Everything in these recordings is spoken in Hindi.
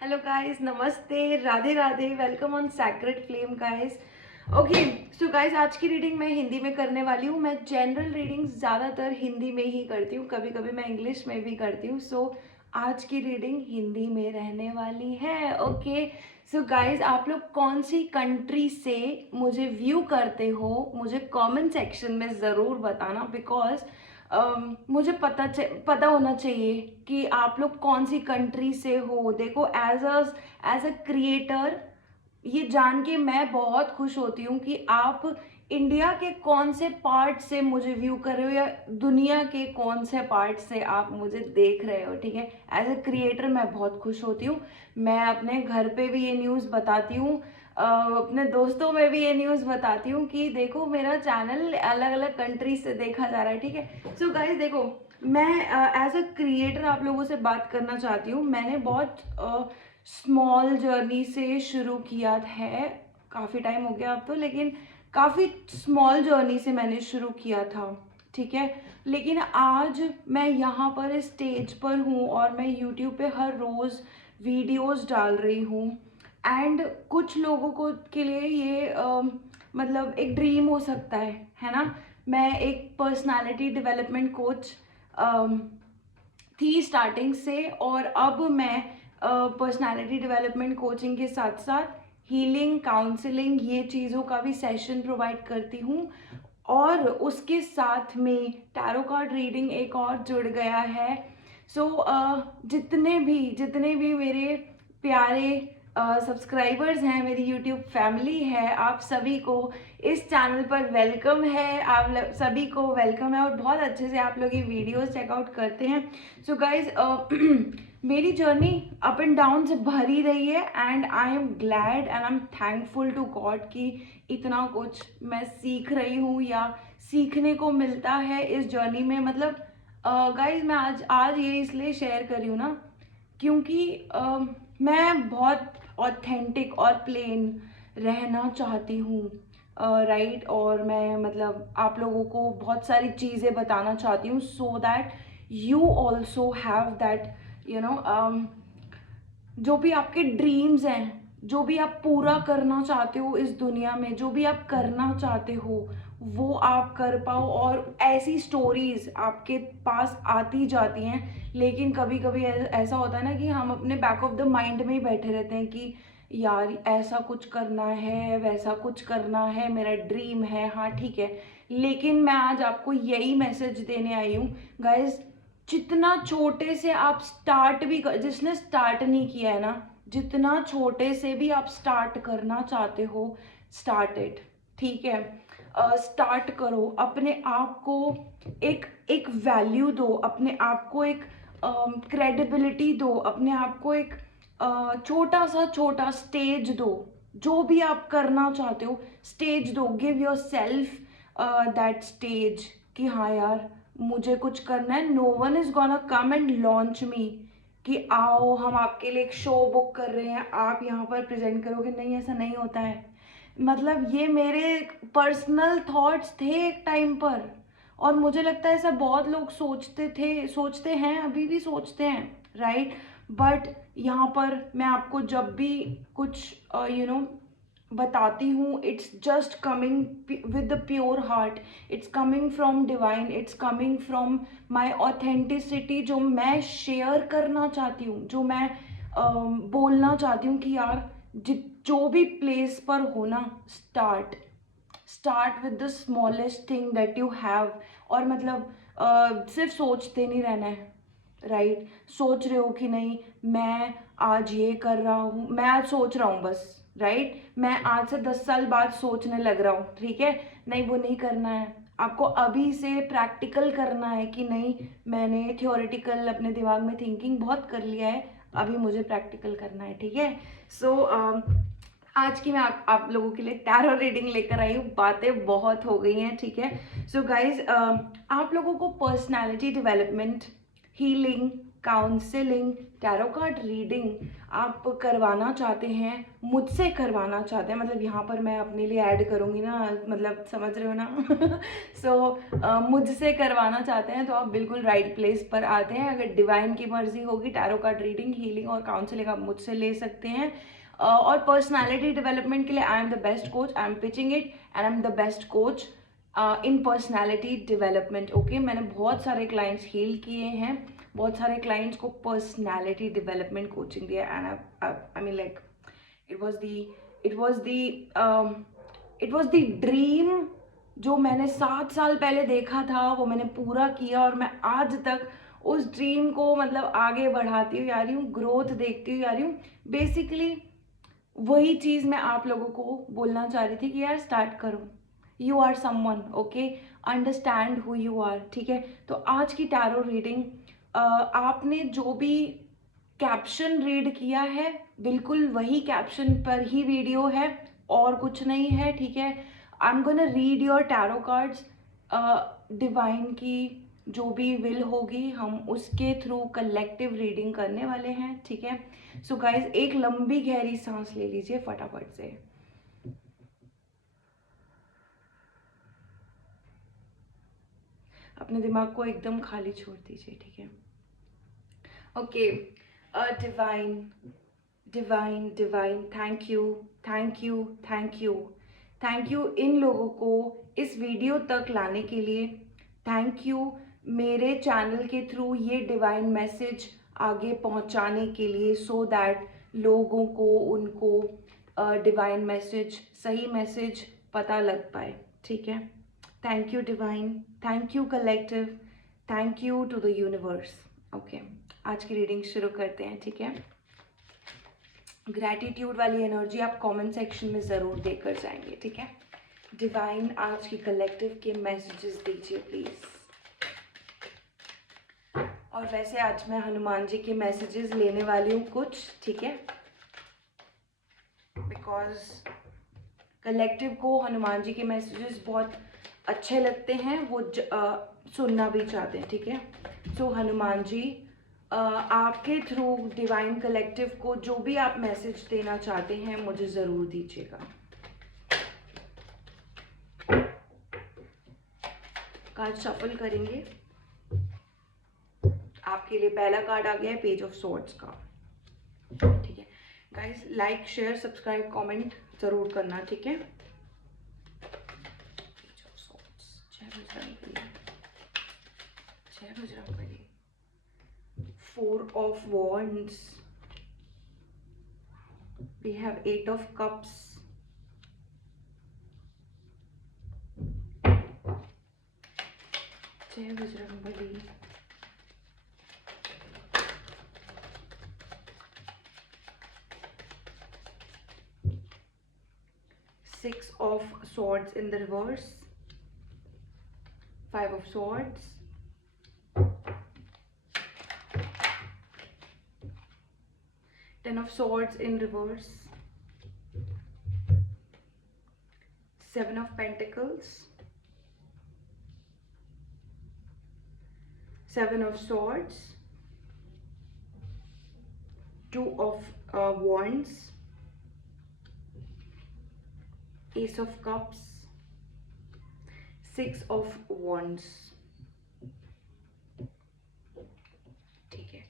हेलो गाइस, नमस्ते, Radhe Radhe, welcome on sacred flame guys. Okay, so guys आज की रीडिंग मैं हिंदी में करने वाली हूँ। मैं जनरल रीडिंग ज़्यादातर हिंदी में ही करती हूँ, कभी कभी मैं इंग्लिश में भी करती हूँ। सो आज की रीडिंग हिंदी में रहने वाली है। ओके, सो गाइस आप लोग कौन सी कंट्री से मुझे व्यू करते हो मुझे कमेंट सेक्शन में ज़रूर बताना, बिकॉज मुझे पता होना चाहिए कि आप लोग कौन सी कंट्री से हो। देखो, एज अ क्रिएटर ये जान के मैं बहुत खुश होती हूँ कि आप इंडिया के कौन से पार्ट से मुझे व्यू कर रहे हो या दुनिया के कौन से पार्ट से आप मुझे देख रहे हो। ठीक है, एज अ क्रिएटर मैं बहुत खुश होती हूँ। मैं अपने घर पे भी ये न्यूज़ बताती हूँ, अपने दोस्तों में भी ये न्यूज़ बताती हूँ कि देखो मेरा चैनल अलग अलग कंट्री से देखा जा रहा है। ठीक है, सो गाइज देखो, मैं एज अ क्रिएटर आप लोगों से बात करना चाहती हूँ। मैंने बहुत स्मॉल जर्नी से शुरू किया है, काफ़ी टाइम हो गया अब तो, लेकिन काफ़ी स्मॉल जर्नी से मैंने शुरू किया था। ठीक है, लेकिन आज मैं यहाँ पर इस स्टेज पर हूँ और मैं यूट्यूब पे हर रोज़ वीडियोस डाल रही हूँ। एंड कुछ लोगों को के लिए ये मतलब एक ड्रीम हो सकता है ना। मैं एक पर्सनालिटी डेवलपमेंट कोच थी स्टार्टिंग से, और अब मैं पर्सनालिटी डेवलपमेंट कोचिंग के साथ साथ हीलिंग, काउंसलिंग, ये चीज़ों का भी सेशन प्रोवाइड करती हूँ। और उसके साथ में टैरो कार्ड रीडिंग एक और जुड़ गया है। सो जितने भी मेरे प्यारे सब्सक्राइबर्स हैं, मेरी यूट्यूब फैमिली है, आप सभी को इस चैनल पर वेलकम है। सभी को वेलकम है और बहुत अच्छे से आप लोग ये वीडियोस चेकआउट करते हैं। सो गाइज मेरी जर्नी अप एंड डाउन से भरी रही है and I am glad and I am thankful to God कि इतना कुछ मैं सीख रही हूँ या सीखने को मिलता है इस जर्नी में। मतलब गाइज मैं आज ये इसलिए शेयर कर रही हूँ ना, क्योंकि मैं बहुत ऑथेंटिक और प्लेन रहना चाहती हूँ, राइट। और मैं मतलब आप लोगों को बहुत सारी चीज़ें बताना चाहती हूँ so that you also have that, you know, जो भी आपके ड्रीम्स हैं, जो भी आप पूरा करना चाहते हो इस दुनिया में, जो भी आप करना चाहते हो वो आप कर पाओ। और ऐसी स्टोरीज आपके पास आती जाती हैं, लेकिन कभी कभी ऐसा होता है ना कि हम अपने बैक ऑफ द माइंड में ही बैठे रहते हैं कि यार ऐसा कुछ करना है, वैसा कुछ करना है, मेरा ड्रीम है। हाँ ठीक है, लेकिन मैं आज आपको यही मैसेज देने आई हूँ गाइज, जितना छोटे से आप स्टार्ट भी जिसने स्टार्ट नहीं किया है ना, जितना छोटे से भी आप स्टार्ट करना चाहते हो, स्टार्ट इट। ठीक है, स्टार्ट करो। अपने आप को एक एक वैल्यू दो, अपने आप को एक क्रेडिबिलिटी दो, अपने आप को एक छोटा स्टेज दो। जो भी आप करना चाहते हो स्टेज दो, give yourself that stage कि हाँ यार मुझे कुछ करना है। No one is gonna come and launch me कि आओ हम आपके लिए एक शो बुक कर रहे हैं, आप यहाँ पर प्रेजेंट करोगे। नहीं, ऐसा नहीं होता है। मतलब ये मेरे पर्सनल थॉट्स थे एक टाइम पर, और मुझे लगता है ऐसा बहुत लोग सोचते हैं, अभी भी सोचते हैं, राइट। बट यहाँ पर मैं आपको जब भी कुछ बताती हूँ, it's just coming with the pure heart, it's coming from divine, it's coming from my authenticity, जो मैं शेयर करना चाहती हूँ, जो मैं बोलना चाहती हूँ कि यार जो भी प्लेस पर हो ना, start with the smallest thing that you have. और मतलब सिर्फ सोचते नहीं रहना है, राइट। सोच रहे हो कि नहीं मैं आज ये कर रहा हूँ, मैं आज सोच रहा हूँ बस, राइट। मैं आज से 10 साल बाद सोचने लग रहा हूँ, ठीक है। नहीं, वो नहीं करना है। आपको अभी से प्रैक्टिकल करना है कि नहीं, मैंने थियोरेटिकल अपने दिमाग में थिंकिंग बहुत कर लिया है, अभी मुझे प्रैक्टिकल करना है। ठीक है, सो आज की मैं आप लोगों के लिए टैरो रीडिंग लेकर आई हूँ। बातें बहुत हो गई हैं, ठीक है। सो गाइज आप लोगों को personality development, healing, counselling, tarot card reading आप करवाना चाहते हैं, मुझसे करवाना चाहते हैं, मतलब यहाँ पर मैं अपने लिए ऐड करूँगी ना, मतलब समझ रहे हो ना सो मुझसे करवाना चाहते हैं तो आप बिल्कुल राइट प्लेस पर आते हैं। अगर डिवाइन की मर्जी होगी, टैरो कार्ड रीडिंग, हीलिंग और काउंसलिंग आप मुझसे ले सकते हैं। और पर्सनालिटी डेवलपमेंट के लिए I am the best coach, I am pitching it and I am the best coach in personality development. Okay, मैंने बहुत सारे क्लाइंट्स हील किए हैं, बहुत सारे क्लाइंट्स को पर्सनालिटी डेवलपमेंट कोचिंग दिया and I mean like it was the dream जो मैंने 7 साल पहले देखा था, वो मैंने पूरा किया और मैं आज तक उस ड्रीम को मतलब आगे बढ़ाती हुई आ रही हूँ, ग्रोथ देखती हुई आ रही हूँ। बेसिकली वही चीज़ मैं आप लोगों को बोलना चाह रही थी कि यार स्टार्ट करो, you are someone, okay, understand who you are, ठीक है। तो आज की टैरो रीडिंग आपने जो भी कैप्शन रीड किया है बिल्कुल वही कैप्शन पर ही वीडियो है और कुछ नहीं है, ठीक है। I am gonna read your tarot cards, divine की जो भी विल होगी हम उसके थ्रू कलेक्टिव रीडिंग करने वाले हैं, ठीक है। सो गाइज एक लंबी गहरी सांस ले लीजिए फटाफट से। अपने दिमाग को एकदम खाली छोड़ दीजिए, ठीक है। Okay, divine divine divine, thank you thank you thank you thank you in लोगों को इस वीडियो तक लाने के लिए। थैंक यू मेरे चैनल के थ्रू ये डिवाइन मैसेज आगे पहुंचाने के लिए, सो दैट लोगों को उनको डिवाइन मैसेज, सही मैसेज पता लग पाए, ठीक है। Thank you divine, thank you collective, thank you to the universe. Okay, आज की रीडिंग शुरू करते हैं, ठीक है। ग्रैटिट्यूड वाली एनर्जी आप कमेंट सेक्शन में ज़रूर देकर जाएंगे, ठीक है। डिवाइन आज की कलेक्टिव के मैसेजेस दीजिए प्लीज़। और वैसे आज मैं हनुमान जी के मैसेजेस लेने वाली हूँ कुछ, ठीक है, बिकॉज कलेक्टिव को हनुमान जी के मैसेजेस बहुत अच्छे लगते हैं, वो सुनना भी चाहते हैं, ठीक है। सो हनुमान जी आपके थ्रू डिवाइन कलेक्टिव को जो भी आप मैसेज देना चाहते हैं मुझे ज़रूर दीजिएगा। कार्ड शफल करेंगे, आपके लिए पहला कार्ड आ गया है पेज ऑफ सॉर्ड्स का, ठीक है। Guys like share subscribe comment जरूर करना, ठीक है। पेज ऑफ सॉर्ड्स, जय बजरंगबली, जय Bajrangbali. 4 of wands, we have 8 of cups, जय Bajrangbali. 6 of swords in the reverse, 5 of swords, 10 of swords in reverse, 7 of pentacles, 7 of swords, 2 of wands, Ace of cups, 6 of wands, ठीक है।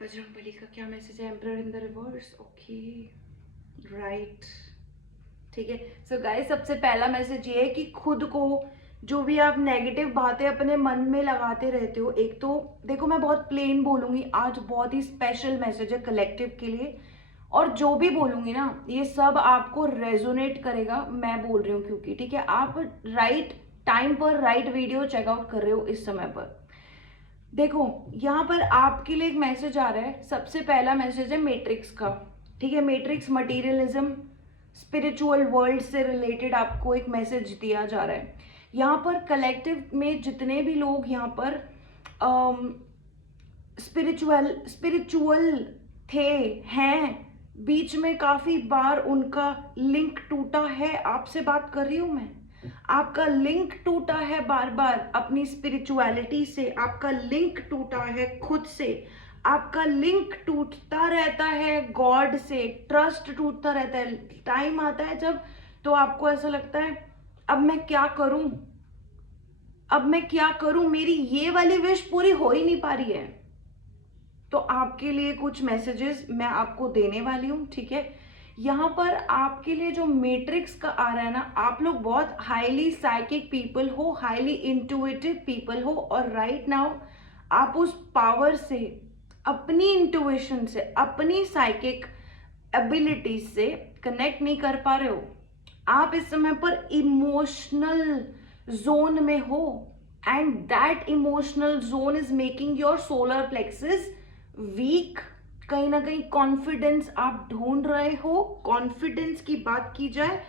बजरंगबली का क्या मैसेज है? Emperor in the reverse, okay right, ठीक है। सो गाइस सबसे पहला मैसेज ये है कि खुद को जो भी आप नेगेटिव बातें अपने मन में लगाते रहते हो, एक तो देखो मैं बहुत प्लेन बोलूंगी आज, बहुत ही स्पेशल मैसेज है कलेक्टिव के लिए, और जो भी बोलूंगी ना ये सब आपको रेजोनेट करेगा, मैं बोल रही हूँ क्योंकि, ठीक है, आप राइट टाइम पर राइट वीडियो चेकआउट कर रहे हो इस समय पर। देखो यहाँ पर आपके लिए एक मैसेज आ रहा है, सबसे पहला मैसेज है मैट्रिक्स का, ठीक है। मैट्रिक्स मटीरियलिज्म, स्पिरिचुअल वर्ल्ड से रिलेटेड आपको एक मैसेज दिया जा रहा है। यहाँ पर कलेक्टिव में जितने भी लोग यहाँ पर स्पिरिचुअल थे हैं, बीच में काफ़ी बार उनका लिंक टूटा है, आपसे बात कर रही हूँ मैं, आपका लिंक टूटा है बार बार अपनी स्पिरिचुअलिटी से, आपका लिंक टूटा है खुद से, आपका लिंक टूटता रहता है गॉड से, ट्रस्ट टूटता रहता है। टाइम आता है जब तो आपको ऐसा लगता है अब मैं क्या करूं, अब मैं क्या करूं, मेरी ये वाली विश पूरी हो ही नहीं पा रही है। तो आपके लिए कुछ मैसेजेस मैं आपको देने वाली हूँ, ठीक है। यहाँ पर आपके लिए जो मैट्रिक्स का आ रहा है ना, आप लोग बहुत हाईली साइकिक पीपल हो, हाईली इंट्यूटिव पीपल हो, और राइट नाउ आप उस पावर से, अपनी इंट्यूशन से, अपनी साइकिक एबिलिटीज से कनेक्ट नहीं कर पा रहे हो। आप इस समय पर इमोशनल जोन में हो, and that emotional zone is making your solar plexus weak. कहीं ना कहीं कॉन्फिडेंस आप ढूंढ रहे हो। कॉन्फिडेंस की बात की जाए,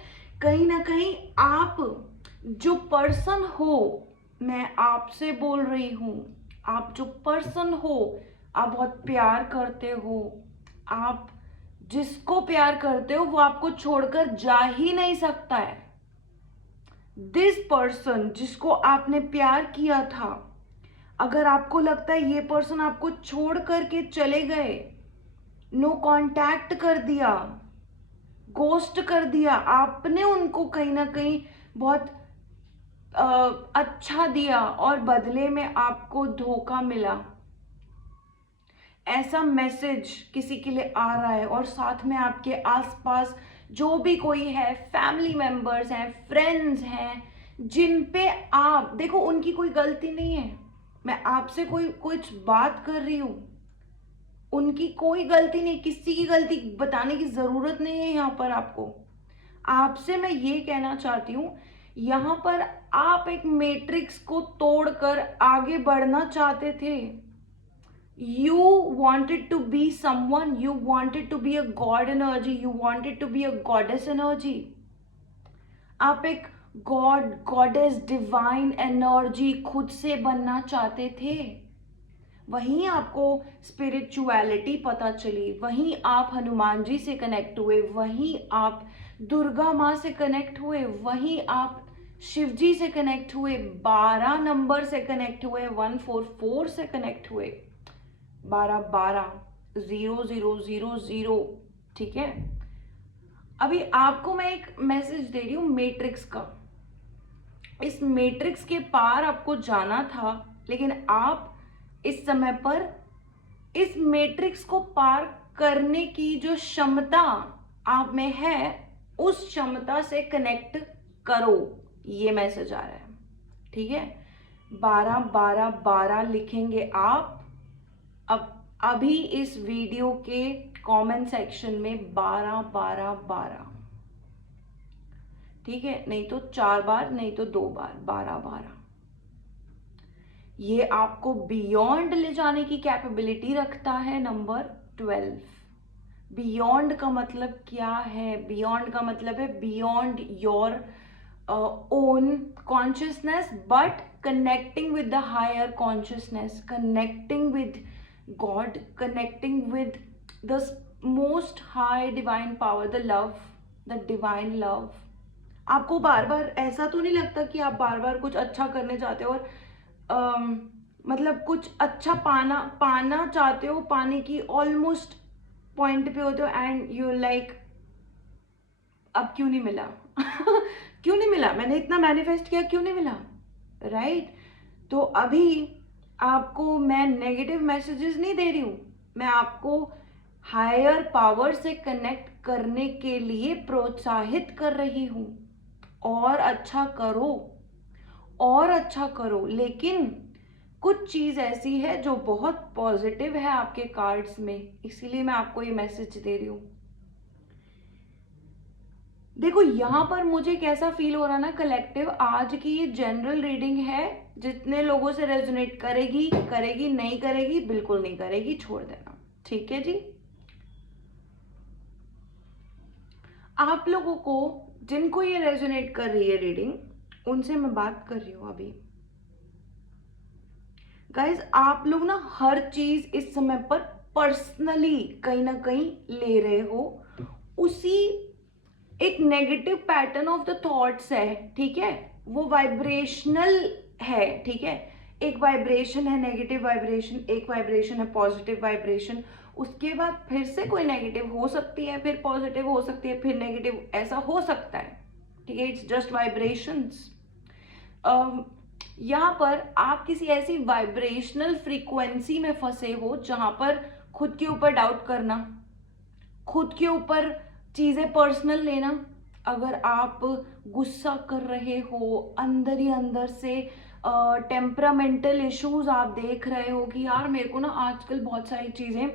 कहीं ना कहीं आप जो पर्सन हो, मैं आपसे बोल रही हूं, आप जो पर्सन हो, आप बहुत प्यार करते हो, आप जिसको प्यार करते हो वो आपको छोड़कर जा ही नहीं सकता है। दिस पर्सन जिसको आपने प्यार किया था, अगर आपको लगता है ये पर्सन आपको छोड़ करके चले गए, नो कांटेक्ट कर दिया, गोस्ट कर दिया, आपने उनको कहीं ना कहीं बहुत अच्छा दिया और बदले में आपको धोखा मिला, ऐसा मैसेज किसी के लिए आ रहा है। और साथ में आपके आसपास जो भी कोई है, फैमिली मेंबर्स हैं, फ्रेंड्स हैं, जिन पे आप देखो उनकी कोई गलती नहीं है, मैं आपसे कोई कुछ बात कर रही हूं, उनकी कोई गलती नहीं, किसी की गलती बताने की जरूरत नहीं है। यहाँ पर आपसे मैं ये कहना चाहती हूँ, यहाँ पर आप एक मैट्रिक्स को तोड़कर आगे बढ़ना चाहते थे। You wanted to be someone, you wanted to be a god energy, you wanted to be a goddess energy. आप एक गॉड, गॉडेस, डिवाइन एनर्जी खुद से बनना चाहते थे। वहीं आपको स्पिरिचुअलिटी पता चली, वहीं आप हनुमान जी से कनेक्ट हुए, वहीं आप दुर्गा माँ से कनेक्ट हुए, वहीं आप शिव जी से कनेक्ट हुए, 12 नंबर से कनेक्ट हुए, 144 से कनेक्ट हुए, 12 12 0 0 0 0, ठीक है। अभी आपको मैं एक मैसेज दे रही हूँ मैट्रिक्स का। इस मैट्रिक्स के पार आपको जाना था, लेकिन आप इस समय पर इस मैट्रिक्स को पार करने की जो क्षमता आप में है, उस क्षमता से कनेक्ट करो, ये मैसेज आ रहा है, ठीक है। 12 12 12 लिखेंगे आप अब अभी इस वीडियो के कमेंट सेक्शन में 12 12 12, ठीक है। नहीं तो 4 बार, नहीं तो 2 बार, 12 12। ये आपको बियॉन्ड ले जाने की कैपेबिलिटी रखता है। नंबर 12, बियॉन्ड का मतलब क्या है? बियॉन्ड का मतलब है beyond your own consciousness, but connecting with the higher consciousness, connecting with God, connecting with the most high divine power, the love, the divine love. आपको बार बार ऐसा तो नहीं लगता कि आप बार बार कुछ अच्छा करने जाते हो और मतलब कुछ अच्छा पाना चाहते हो, पाने की ऑलमोस्ट पॉइंट पे होते हो, एंड यू लाइक अब क्यों नहीं मिला क्यों नहीं मिला, मैंने इतना मैनिफेस्ट किया, क्यों नहीं मिला, राइट। तो अभी आपको मैं नेगेटिव मैसेजेस नहीं दे रही हूं, मैं आपको हायर पावर से कनेक्ट करने के लिए प्रोत्साहित कर रही हूं। और अच्छा करो, और अच्छा करो, लेकिन कुछ चीज ऐसी है जो बहुत पॉजिटिव है आपके कार्ड्स में, इसीलिए मैं आपको ये मैसेज दे रही हूं। देखो यहाँ पर मुझे कैसा फील हो रहा ना, कलेक्टिव आज की ये जनरल रीडिंग है, जितने लोगों से रेजोनेट करेगी करेगी, नहीं करेगी बिल्कुल नहीं करेगी, छोड़ देना, ठीक है जी। आप लोगों को जिनको ये रेजोनेट कर रही है रीडिंग, उनसे मैं बात कर रही हूं अभी। गाइज आप लोग ना हर चीज इस समय पर पर्सनली कहीं ना कहीं ले रहे हो, उसी एक negative pattern of the thoughts है, ठीक है, वो वाइब्रेशनल है, ठीक है। एक वाइब्रेशन है नेगेटिव वाइब्रेशन, एक वाइब्रेशन है पॉजिटिव वाइब्रेशन, उसके बाद फिर से कोई नेगेटिव हो सकती है, फिर पॉजिटिव हो सकती है, फिर नेगेटिव, ऐसा हो सकता है, ठीक है। It's just vibrations. यहाँ पर आप किसी ऐसी वाइब्रेशनल फ्रीक्वेंसी में फंसे हो जहां पर खुद के ऊपर डाउट करना, खुद के ऊपर चीजें पर्सनल लेना, अगर आप गुस्सा कर रहे हो अंदर ही अंदर से, टेम्परामेंटल इश्यूज आप देख रहे हो कि यार मेरे को ना आजकल बहुत सारी चीजें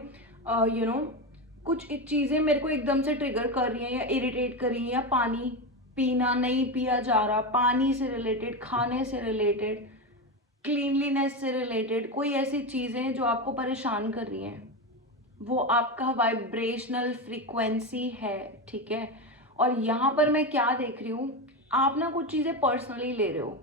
कुछ चीजें मेरे को एकदम से ट्रिगर कर रही हैं या इरिटेट कर रही हैं, या पानी पीना नहीं पिया जा रहा, पानी से रिलेटेड, खाने से रिलेटेड, क्लीनलीनेस से रिलेटेड कोई ऐसी चीजें जो आपको परेशान कर रही हैं, वो आपका वाइब्रेशनल फ्रीक्वेंसी है, ठीक है। और यहां पर मैं क्या देख रही हूं, आप ना कुछ चीजें पर्सनली ले रहे हो,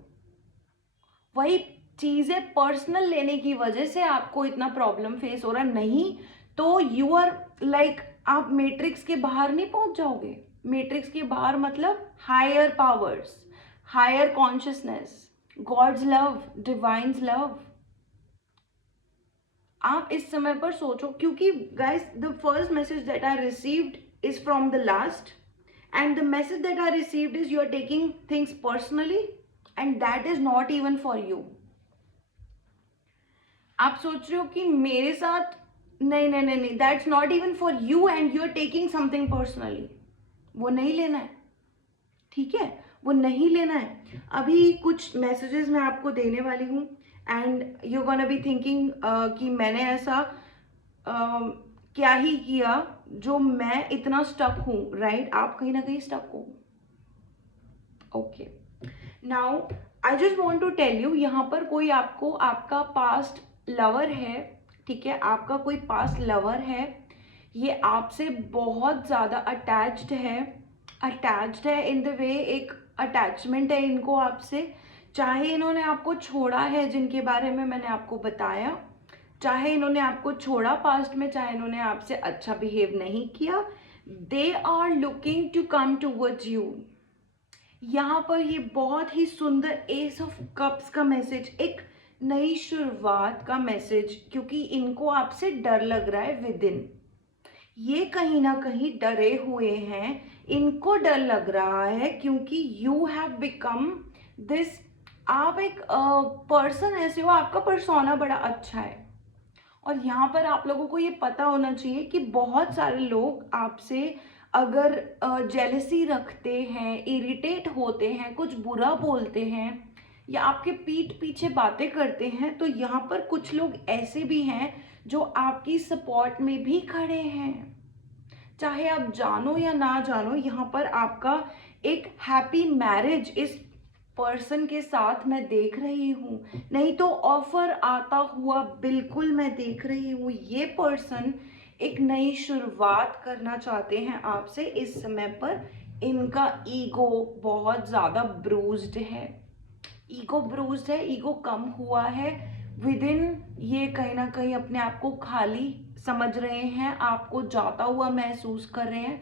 वही चीजें पर्सनल लेने की वजह से आपको इतना प्रॉब्लम फेस हो रहा है। नहीं तो यू आर लाइक, आप मैट्रिक्स के बाहर नहीं पहुंच जाओगे। मैट्रिक्स के बाहर मतलब higher powers, higher consciousness, God's love, divine's love. आप इस समय पर सोचो, क्योंकि guys the first message that I received is from the last, and the message that I received is you are taking things personally and that is not even for you. आप सोच रहे हो कि मेरे साथ, नहीं नहीं नहीं नहीं, that's not even for you and you are taking something personally. वो नहीं लेना है, ठीक है, वो नहीं लेना है। अभी कुछ मैसेजेस मैं आपको देने वाली हूँ and you gonna be thinking कि मैंने ऐसा क्या ही किया जो मैं इतना स्टक हूँ, राइट। आप कहीं ना कहीं स्टक हो। Okay, now I just want to tell you, यहाँ पर कोई आपको, आपका पास्ट लवर है, ठीक है, आपका कोई पास्ट लवर है, ये आपसे बहुत ज़्यादा अटैच्ड है इन द वे, एक अटैचमेंट है इनको आपसे। चाहे इन्होंने आपको छोड़ा है, जिनके बारे में मैंने आपको बताया, चाहे इन्होंने आपको छोड़ा पास्ट में, चाहे इन्होंने आपसे अच्छा बिहेव नहीं किया, they are looking to come towards you. यहाँ पर ये बहुत ही सुंदर एस ऑफ कप्स का मैसेज, एक नई शुरुआत का मैसेज, क्योंकि इनको आपसे डर लग रहा है विद इन। ये कहीं ना कहीं डरे हुए हैं, इनको डर लग रहा है क्योंकि यू हैव बिकम दिस, आप एक पर्सन ऐसे हो, आपका पर्सोना बड़ा अच्छा है। और यहाँ पर आप लोगों को ये पता होना चाहिए कि बहुत सारे लोग आपसे अगर जेलसी रखते हैं, इरिटेट होते हैं, कुछ बुरा बोलते हैं या आपके पीठ पीछे बातें करते हैं, तो यहाँ पर कुछ लोग ऐसे भी हैं जो आपकी सपोर्ट में भी खड़े हैं। चाहे आप जानो या ना जानो, यहाँ पर आपका एक हैप्पी मैरिज इस पर्सन के साथ मैं देख रही हूँ, नहीं तो ऑफर आता हुआ बिल्कुल मैं देख रही हूँ। ये पर्सन एक नई शुरुआत करना चाहते हैं आपसे इस समय पर। इनका ईगो बहुत ज़्यादा ब्रूज्ड है, ईगो ब्रूज्ड है, ईगो कम हुआ है विद इन। ये कहीं ना कहीं अपने आप को खाली समझ रहे हैं, आपको जाता हुआ महसूस कर रहे हैं,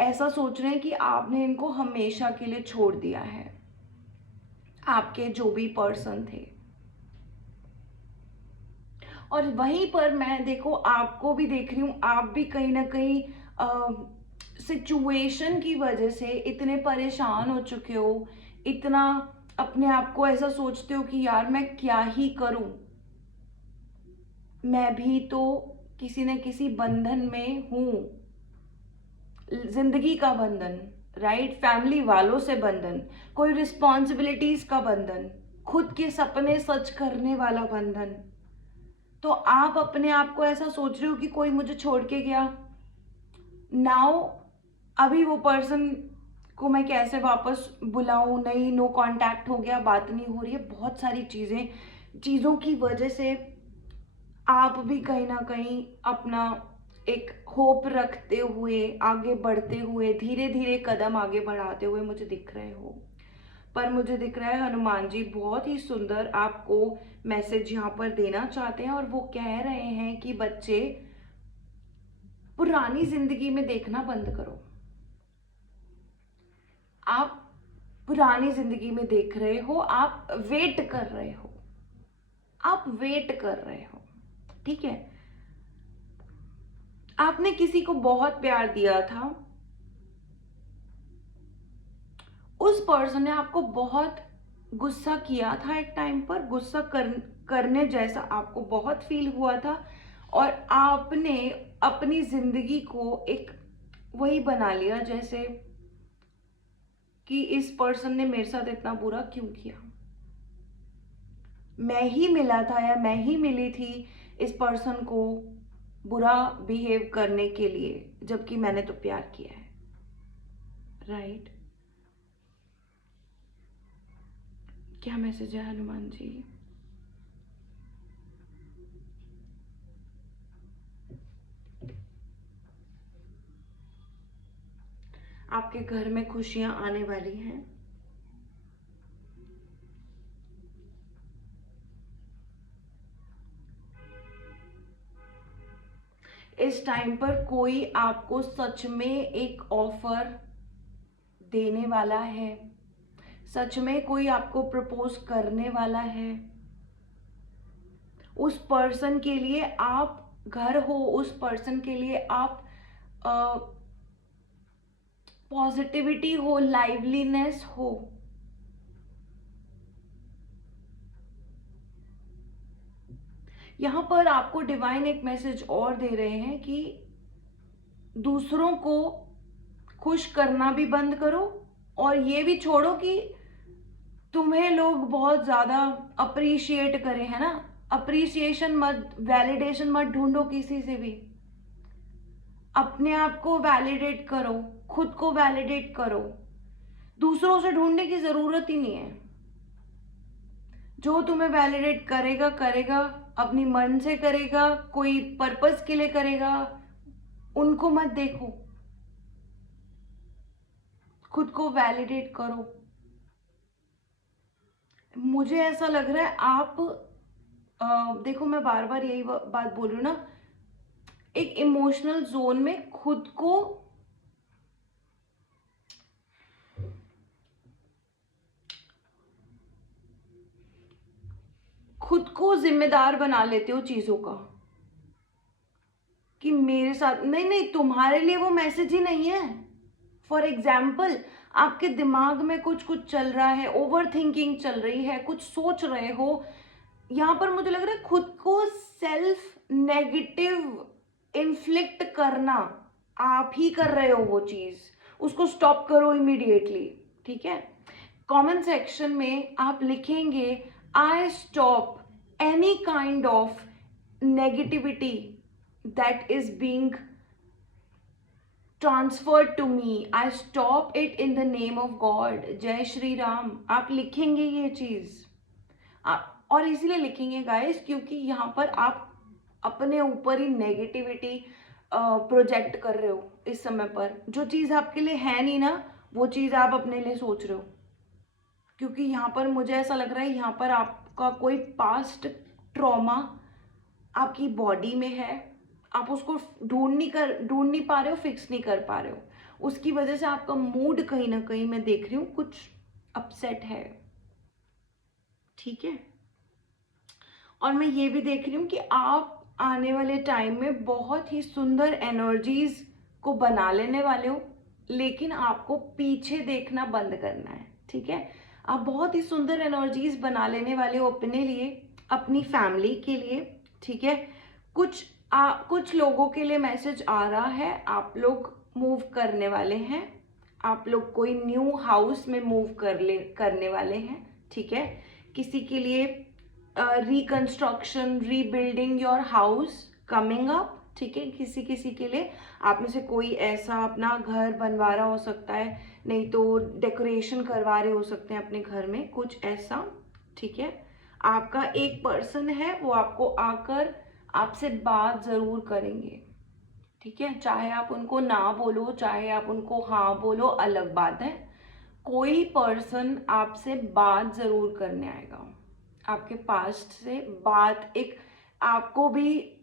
ऐसा सोच रहे हैं कि आपने इनको हमेशा के लिए छोड़ दिया है, आपके जो भी पर्सन थे। और वहीं पर मैं देखो आपको भी देख रही हूँ, आप भी कहीं ना कहीं सिचुएशन की वजह से इतने परेशान हो चुके हो, इतना अपने आप को ऐसा सोचते हो कि यार मैं क्या ही करूं, मैं भी तो किसी न किसी बंधन में हूं, जिंदगी का बंधन, राइट, फैमिली वालों से बंधन, कोई रिस्पॉन्सिबिलिटीज का बंधन, खुद के सपने सच करने वाला बंधन। तो आप अपने आप को ऐसा सोच रहे हो कि कोई मुझे छोड़ के गया, नाउ अभी वो पर्सन को मैं कैसे वापस बुलाऊं, नहीं, नो कांटेक्ट हो गया, बात नहीं हो रही है, बहुत सारी चीज़ों की वजह से आप भी कहीं ना कहीं अपना एक होप रखते हुए, आगे बढ़ते हुए, धीरे धीरे कदम आगे बढ़ाते हुए मुझे दिख रहे हो। पर मुझे दिख रहा है हनुमान जी बहुत ही सुंदर आपको मैसेज यहाँ पर देना चाहते हैं, और वो कह रहे हैं कि बच्चे, पुरानी जिंदगी में देखना बंद करो, आप पुरानी जिंदगी में देख रहे हो, आप वेट कर रहे हो, आप वेट कर रहे हो, ठीक है। आपने किसी को बहुत प्यार दिया था, उस पर्सन ने आपको बहुत गुस्सा किया था, एक टाइम पर गुस्सा करने जैसा आपको बहुत फील हुआ था, और आपने अपनी जिंदगी को एक वही बना लिया जैसे कि इस पर्सन ने मेरे साथ इतना बुरा क्यों किया, मैं ही मिला था या मैं ही मिली थी इस पर्सन को बुरा बिहेव करने के लिए, जबकि मैंने तो प्यार किया है, राइट। क्या मैसेज है हनुमान जी? आपके घर में खुशियां आने वाली हैं। इस टाइम पर कोई आपको सच में एक ऑफर देने वाला है, सच में कोई आपको प्रपोज करने वाला है। उस पर्सन के लिए आप घर हो, उस पर्सन के लिए आप पॉजिटिविटी हो, लाइवलीनेस हो। यहां पर आपको डिवाइन एक मैसेज और दे रहे हैं कि दूसरों को खुश करना भी बंद करो, और ये भी छोड़ो कि तुम्हें लोग बहुत ज्यादा अप्रिशिएट करें, है ना। अप्रिसिएशन मत, वैलिडेशन मत ढूंढो किसी से भी। अपने आप को वैलिडेट करो, खुद को वैलिडेट करो, दूसरों से ढूंढने की जरूरत ही नहीं है। जो तुम्हें वैलिडेट करेगा करेगा, अपनी मन से करेगा, कोई पर्पस के लिए करेगा, उनको मत देखो, खुद को वैलिडेट करो। मुझे ऐसा लग रहा है आप देखो, मैं बार बार यही बात बोल रही हूँ ना, एक इमोशनल जोन में खुद को जिम्मेदार बना लेते हो चीजों का, कि मेरे साथ नहीं नहीं, तुम्हारे लिए वो मैसेज ही नहीं है। फॉर एग्जाम्पल, आपके दिमाग में कुछ कुछ चल रहा है, ओवर थिंकिंग चल रही है, कुछ सोच रहे हो। यहाँ पर मुझे लग रहा है खुद को सेल्फ नेगेटिव इन्फ्लिक्ट करना आप ही कर रहे हो, वो चीज उसको स्टॉप करो इमीडिएटली, ठीक है। कमेंट सेक्शन में आप लिखेंगे, I stop any kind of negativity that is being transferred to me, I stop it in the name of God, जय श्री राम। आप लिखेंगे ये चीज, और इसीलिए लिखेंगे गाइस क्योंकि यहाँ पर आप अपने ऊपर ही नेगेटिविटी प्रोजेक्ट कर रहे हो इस समय पर। जो चीज आपके लिए है नहीं ना, वो चीज आप अपने लिए सोच रहे हो, क्योंकि यहाँ पर मुझे ऐसा लग रहा है यहाँ पर आपका कोई पास्ट ट्रॉमा आपकी बॉडी में है, आप उसको ढूंढ नहीं पा रहे हो, फिक्स नहीं कर पा रहे हो। उसकी वजह से आपका मूड कहीं ना कहीं मैं देख रही हूँ कुछ अपसेट है, ठीक है। और मैं ये भी देख रही हूँ कि आप आने वाले टाइम में बहुत ही सुंदर एनर्जीज को बना लेने वाले हो, लेकिन आपको पीछे देखना बंद करना है, ठीक है। आप बहुत ही सुंदर एनर्जीज बना लेने वाले हो अपने लिए, अपनी फैमिली के लिए, ठीक है। कुछ लोगों के लिए मैसेज आ रहा है, आप लोग मूव करने वाले हैं, आप लोग कोई न्यू हाउस में मूव करने वाले हैं, ठीक है। किसी के लिए reconstruction, rebuilding your house coming up, ठीक है। किसी किसी के लिए आप में से कोई ऐसा अपना घर बनवा रहा हो सकता है, नहीं तो डेकोरेशन करवा रहे हो सकते हैं अपने घर में, कुछ ऐसा, ठीक है। आपका एक पर्सन है, वो आपको आकर आपसे बात जरूर करेंगे, ठीक है। चाहे आप उनको ना बोलो, चाहे आप उनको हाँ बोलो, अलग बात है। कोई पर्सन आपसे बात जरूर करने आएगा, आपके पास्ट से बात। एक आपको भी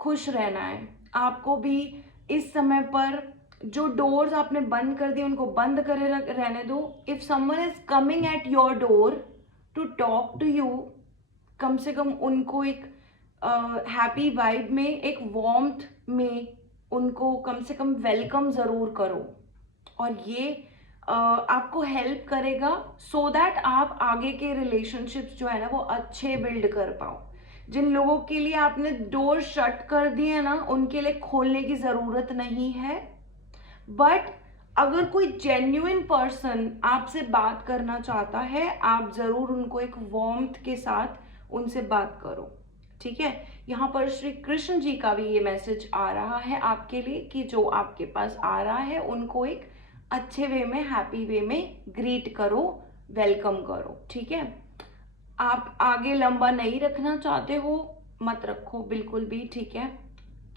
खुश रहना है, आपको भी इस समय पर जो डोर्स आपने बंद कर दिए उनको बंद करे रहने दो. If someone is coming at your door to talk to you, कम से कम उनको एक हैप्पी वाइब में, एक वार्मथ में उनको कम से कम वेलकम ज़रूर करो. और ये आपको हेल्प करेगा सो दैट आप आगे के रिलेशनशिप्स जो है ना वो अच्छे बिल्ड कर पाओ. जिन लोगों के लिए आपने डोर शट कर दिए ना, उनके लिए खोलने की ज़रूरत नहीं है. बट अगर कोई जेन्युइन पर्सन आपसे बात करना चाहता है, आप ज़रूर उनको एक वार्मथ के साथ उनसे बात करो. ठीक है. यहाँ पर श्री कृष्ण जी का भी ये मैसेज आ रहा है आपके लिए कि जो आपके पास आ रहा है उनको एक अच्छे वे में, हैप्पी वे में ग्रीट करो, वेलकम करो. ठीक है. आप आगे लंबा नहीं रखना चाहते हो, मत रखो बिल्कुल भी. ठीक है.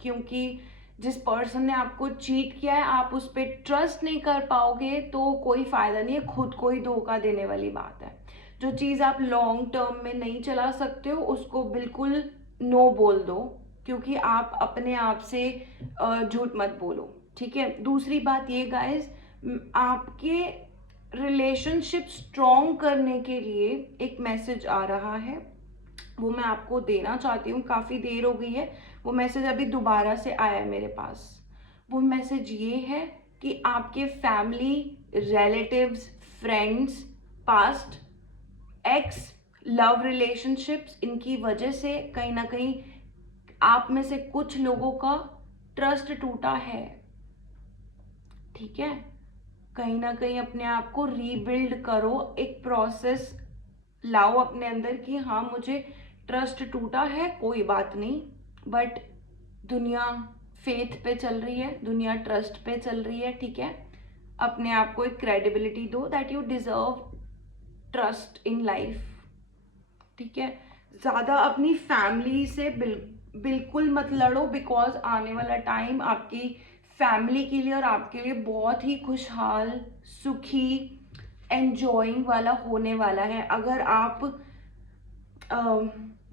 क्योंकि जिस पर्सन ने आपको चीट किया है, आप उस पर ट्रस्ट नहीं कर पाओगे तो कोई फायदा नहीं है. खुद को ही धोखा देने वाली बात है. जो चीज़ आप लॉन्ग टर्म में नहीं चला सकते हो उसको बिल्कुल नो बोल दो, क्योंकि आप अपने आप से झूठ मत बोलो. ठीक है. दूसरी बात ये गाइस, आपके रिलेशनशिप स्ट्रॉन्ग करने के लिए एक मैसेज आ रहा है, वो मैं आपको देना चाहती हूँ. काफ़ी देर हो गई है, वो मैसेज अभी दोबारा से आया है मेरे पास. वो मैसेज ये है कि आपके family, relatives, friends, past, x, love relationships, इनकी वजह से कहीं ना कहीं आप में से कुछ लोगों का ट्रस्ट टूटा है. ठीक है. कहीं ना कहीं अपने आप को रीबिल्ड करो, एक प्रोसेस लाओ अपने अंदर कि हाँ मुझे ट्रस्ट टूटा है, कोई बात नहीं, बट दुनिया फेथ पे चल रही है, दुनिया ट्रस्ट पे चल रही है. ठीक है. अपने आप को एक क्रेडिबिलिटी दो that you deserve trust in life. ठीक है. ज़्यादा अपनी फैमिली से बिल्कुल मत लड़ो, बिकॉज आने वाला टाइम आपकी फैमिली के लिए और आपके लिए बहुत ही खुशहाल, सुखी, एंजॉइंग वाला होने वाला है. अगर आप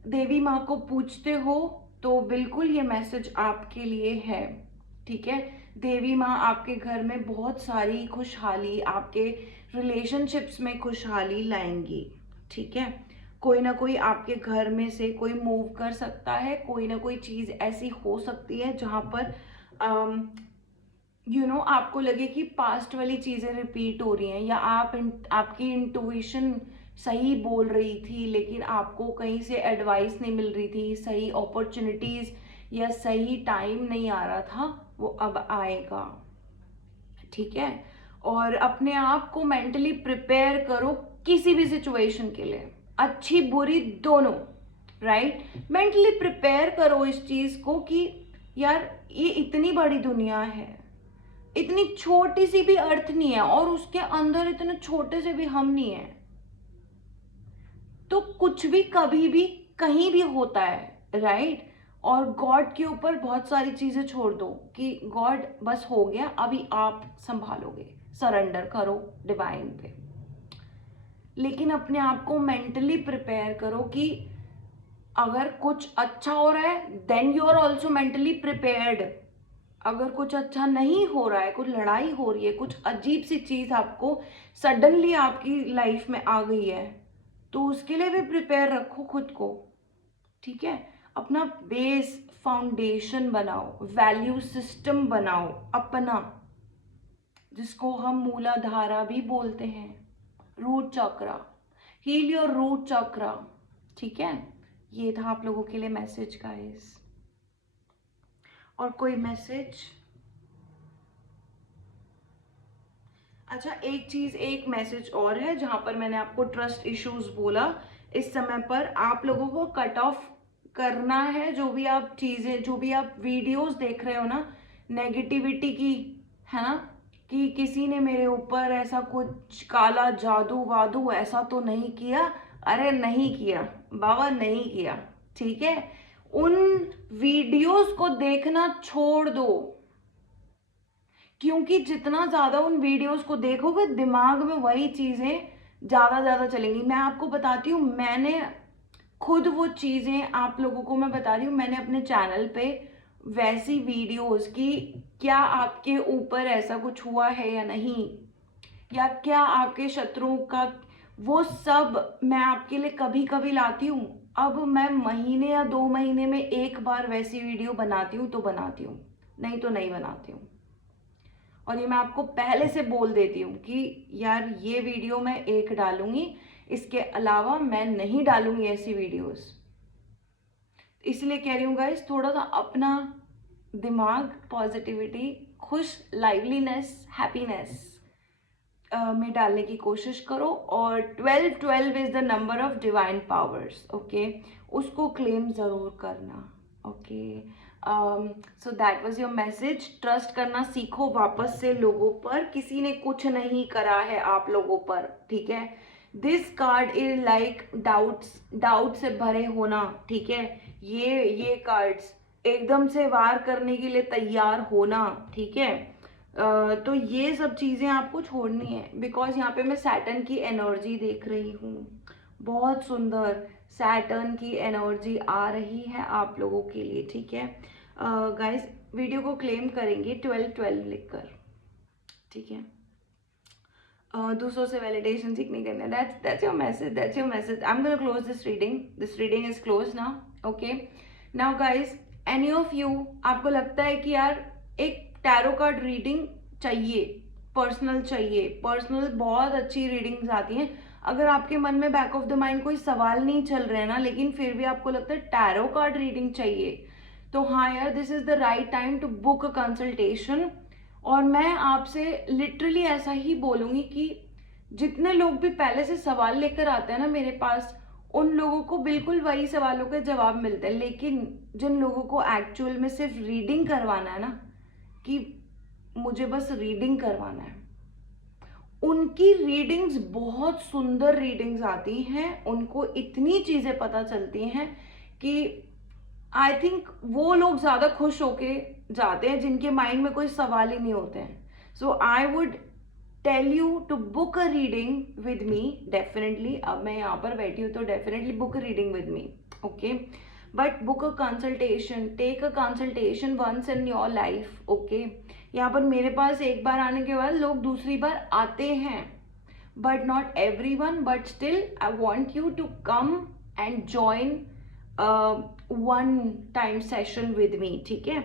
देवी माँ को पूछते हो तो बिल्कुल ये मैसेज आपके लिए है. ठीक है. देवी माँ आपके घर में बहुत सारी खुशहाली, आपके रिलेशनशिप्स में खुशहाली लाएंगी. ठीक है. कोई ना कोई आपके घर में से कोई मूव कर सकता है, कोई ना कोई चीज़ ऐसी हो सकती है जहाँ पर आपको लगे कि पास्ट वाली चीज़ें रिपीट हो रही हैं, या आपकी इंट्यूशन सही बोल रही थी लेकिन आपको कहीं से एडवाइस नहीं मिल रही थी, सही अपॉर्चुनिटीज़ या सही टाइम नहीं आ रहा था, वो अब आएगा. ठीक है. और अपने आप को मेंटली प्रिपेयर करो किसी भी सिचुएशन के लिए, अच्छी बुरी दोनों. राइट. मेंटली प्रिपेयर करो इस चीज़ को कि यार ये इतनी बड़ी दुनिया है, इतनी छोटी सी भी अर्थ नहीं है, और उसके अंदर इतने छोटे से भी हम नहीं है. तो कुछ भी कभी भी कहीं भी होता है. राइट. और गॉड के ऊपर बहुत सारी चीजें छोड़ दो कि गॉड बस हो गया, अभी आप संभालोगे. सरेंडर करो डिवाइन पे. लेकिन अपने आप को मेंटली प्रिपेयर करो कि अगर कुछ अच्छा हो रहा है then you are also mentally prepared. अगर कुछ अच्छा नहीं हो रहा है, कुछ लड़ाई हो रही है, कुछ अजीब सी चीज़ आपको सडनली आपकी लाइफ में आ गई है, तो उसके लिए भी प्रिपेयर रखो खुद को. ठीक है. अपना बेस, फाउंडेशन बनाओ, वैल्यू सिस्टम बनाओ अपना, जिसको हम मूलाधारा भी बोलते हैं, root chakra. Heal your root chakra. ठीक है. ये था आप लोगों के लिए मैसेज गाइस. और कोई मैसेज? अच्छा, एक चीज़, एक मैसेज और है जहाँ पर मैंने आपको ट्रस्ट इश्यूज बोला. इस समय पर आप लोगों को कट ऑफ करना है जो भी आप चीज़ें, जो भी आप वीडियोस देख रहे हो ना नेगेटिविटी की, है ना, कि किसी ने मेरे ऊपर ऐसा कुछ काला जादू वादू ऐसा तो नहीं किया. अरे नहीं किया बाबा, नहीं किया. ठीक है. उन वीडियोस को देखना छोड़ दो, क्योंकि जितना ज़्यादा उन वीडियोस को देखोगे दिमाग में वही चीज़ें ज़्यादा चलेंगी. मैं आपको बताती हूँ, मैंने खुद वो चीज़ें आप लोगों को मैं बता रही हूँ, मैंने अपने चैनल पे वैसी वीडियोस की क्या आपके ऊपर ऐसा कुछ हुआ है या नहीं, या क्या आपके शत्रुओं का, वो सब मैं आपके लिए कभी कभी लाती हूँ। अब मैं महीने या 2 महीने में एक बार वैसी वीडियो बनाती हूँ तो बनाती हूँ, नहीं तो नहीं बनाती हूँ। और ये मैं आपको पहले से बोल देती हूँ कि यार ये वीडियो मैं एक डालूंगी, इसके अलावा मैं नहीं डालूंगी ऐसी वीडियोस। इसलिए कह रही हूँ गाइस, थोड़ा सा अपना दिमाग, पॉजिटिविटी, खुश, लाइवलीनेस, हैप्पीनेस में डालने की कोशिश करो। और 12 is the number of divine powers, okay, उसको क्लेम ज़रूर करना, okay. So that was your message. Trust करना सीखो वापस से लोगों पर, किसी ने कुछ नहीं करा है आप लोगों पर, ठीक है। This card is like doubts, doubt से भरे होना, ठीक है। ये कार्ड्स एकदम से वार करने के लिए तैयार होना, ठीक है। तो ये सब चीज़ें आपको छोड़नी है, बिकॉज यहाँ पे मैं सैटर्न की एनर्जी देख रही हूँ, बहुत सुंदर सैटर्न की एनर्जी आ रही है आप लोगों के लिए, ठीक है। गाइस वीडियो को क्लेम करेंगे 12 लिखकर, ठीक है। दूसरों से वैलिडेशन सीखने करना, that's your message, that's your message. I am gonna close this reading is close now, okay. Now guys, any of you, आपको लगता है कि यार एक टैरो कार्ड रीडिंग चाहिए, पर्सनल चाहिए, पर्सनल बहुत अच्छी रीडिंग्स आती हैं। अगर आपके मन में बैक ऑफ द माइंड कोई सवाल नहीं चल रहे हैं ना, लेकिन फिर भी आपको लगता है टैरो कार्ड रीडिंग चाहिए, तो हाँ यार, this is the right time to book a consultation. और मैं आपसे लिटरली ऐसा ही बोलूँगी कि जितने लोग भी पहले से सवाल लेकर आते हैं ना मेरे पास, उन लोगों को बिल्कुल वही सवालों के जवाब मिलते हैं। लेकिन जिन लोगों को एक्चुअल में सिर्फ रीडिंग करवाना है ना, कि मुझे बस रीडिंग करवाना है, उनकी रीडिंग्स बहुत सुंदर रीडिंग्स आती हैं, उनको इतनी चीज़ें पता चलती हैं कि आई थिंक वो लोग ज़्यादा खुश होके जाते हैं जिनके माइंड में कोई सवाल ही नहीं होते हैं। So I would tell you to book a reading with me, definitely. अब मैं यहाँ पर बैठी हूँ तो definitely book a reading with me, okay. But book a consultation, take a consultation once in your life, okay. यहाँ पर मेरे पास एक बार आने के बाद लोग दूसरी बार आते हैं, but not everyone, but still I want you to come and join one time session with me, ठीक है।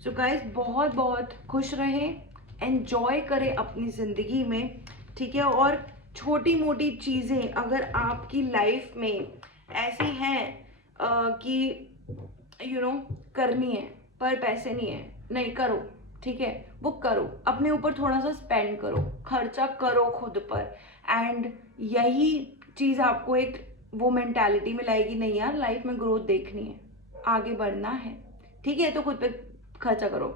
सो गाइज, बहुत बहुत खुश रहें, एंजॉय करें अपनी ज़िंदगी में, ठीक है। और छोटी मोटी चीज़ें अगर आपकी लाइफ में ऐसी हैं कि करनी है पर पैसे नहीं है, नहीं करो, ठीक है, वो करो, अपने ऊपर थोड़ा सा स्पेंड करो, खर्चा करो खुद पर। एंड यही चीज़ आपको एक वो मेंटालिटी में लाएगी, नहीं यार लाइफ में ग्रोथ देखनी है, आगे बढ़ना है, ठीक है, तो खुद पे खर्चा करो।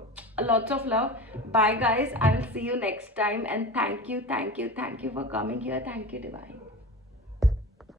Lots of love, bye guys, I will see you next time, and thank you for coming here, thank you divine.